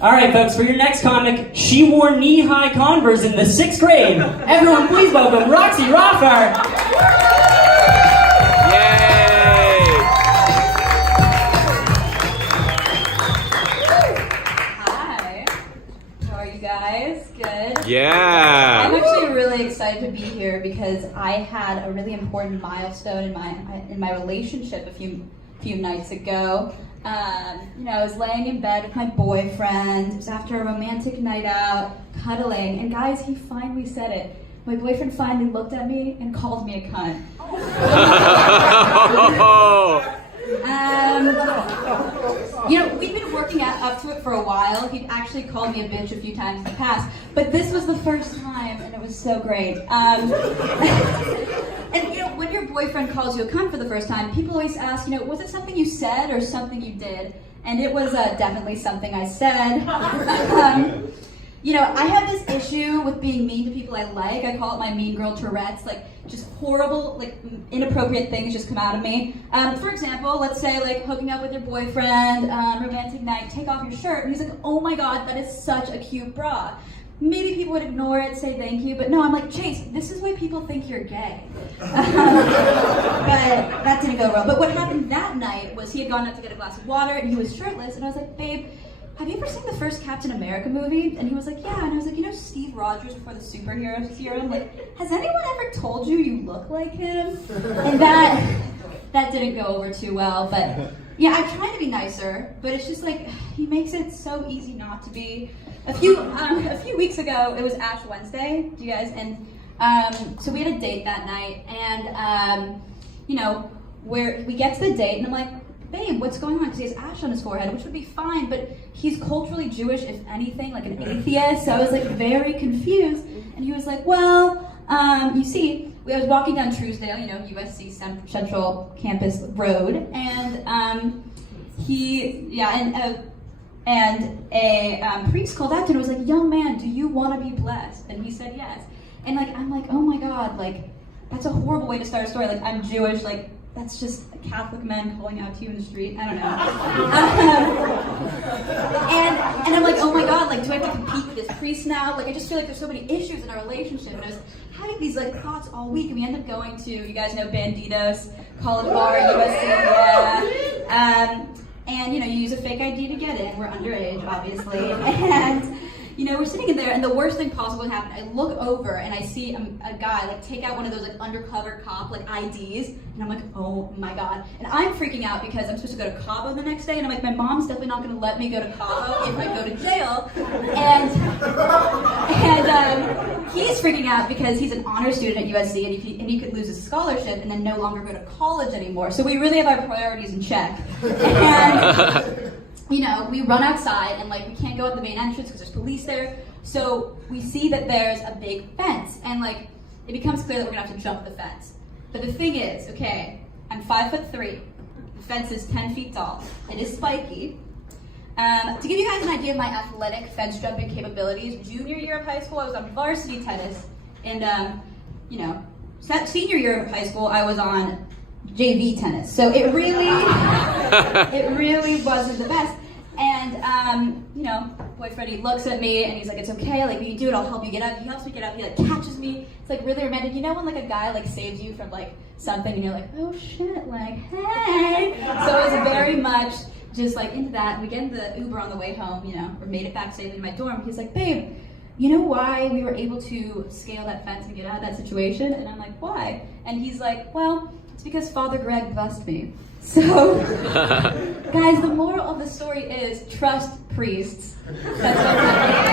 All right, folks, for your next comic, she wore knee-high Converse in the 6th grade. Everyone, please welcome Roxy Roffer. Hi. How are you guys? Good? Yeah. I'm actually really excited to be here because I had a really important milestone in my relationship a few nights ago. I was laying in bed with my boyfriend. It was after a romantic night out, cuddling, and guys, he finally said it. My boyfriend finally looked at me and called me a cunt. We've been working up to it for a while. He'd actually called me a bitch a few times in the past, but this was the first time, and it was so great. And when your boyfriend calls you a cunt for the first time, people always ask, was it something you said or something you did? And it was definitely something I said. I have this issue with being mean to people I like. I call it my mean girl Tourette's. Just horrible, inappropriate things just come out of me. For example, let's say, hooking up with your boyfriend, romantic night, take off your shirt, and he's like, oh my god, that is such a cute bra. Maybe people would ignore it, say thank you, but no, I'm like, Chase, this is why people think you're gay. But that didn't go well. But what happened that night was he had gone out to get a glass of water, and he was shirtless, and I was like, babe, have you ever seen the first Captain America movie? And he was like, yeah. And I was like, Steve Rogers before the superhero serum? Has anyone ever told you you look like him? And that didn't go over too well. But yeah, I try to be nicer, but it's just he makes it so easy not to be. A few weeks ago, it was Ash Wednesday, do you guys? And so we had a date that night, and we get to the date, and I'm like, babe, what's going on? Because he has ash on his forehead, which would be fine, but he's culturally Jewish, if anything, like an atheist. So I was very confused. And he was like, well, you see, I was walking down Truesdale, USC Central Campus Road, and a priest called out to him and was like, young man, do you want to be blessed? And he said yes. And I'm like, oh my god, that's a horrible way to start a story. I'm Jewish, that's just a Catholic man calling out to you in the street. I don't know. And I'm like, oh my god, do I have to compete with this priest now? I just feel like there's so many issues in our relationship. And I was having these thoughts all week, and we ended up going to, you guys know Banditos, college bar, USC, yeah. And you use a fake ID to get in. We're underage, obviously. And we're sitting in there, and the worst thing possible happened. I look over, and I see a guy take out one of those undercover cop IDs, and I'm like, oh my god. And I'm freaking out because I'm supposed to go to Cabo the next day, and I'm like, my mom's definitely not going to let me go to Cabo if I go to jail. And he's freaking out because he's an honor student at USC, and he could lose his scholarship and then no longer go to college anymore. So we really have our priorities in check. And we run outside, and we can't go at the main entrance because there's police there. So we see that there's a big fence, and it becomes clear that we're gonna have to jump the fence. But the thing is, okay, I'm 5'3". The fence is 10 feet tall. It is spiky. To give you guys an idea of my athletic fence jumping capabilities, junior year of high school, I was on varsity tennis, and senior year of high school, I was on JV tennis. So it really wasn't the best. And boyfriend, he looks at me and he's like, it's okay, you do it, I'll help you get up. He helps me get up, he catches me. It's really romantic. When a guy saves you from something and you're like, oh shit, hey. So it was very much just into that. We get in the Uber on the way home, or made it back safely to my dorm. He's like, babe, you know why we were able to scale that fence and get out of that situation? And I'm like, why? And he's like, well, it's because Father Greg blessed me. So, guys, the moral of the story is trust priests. That's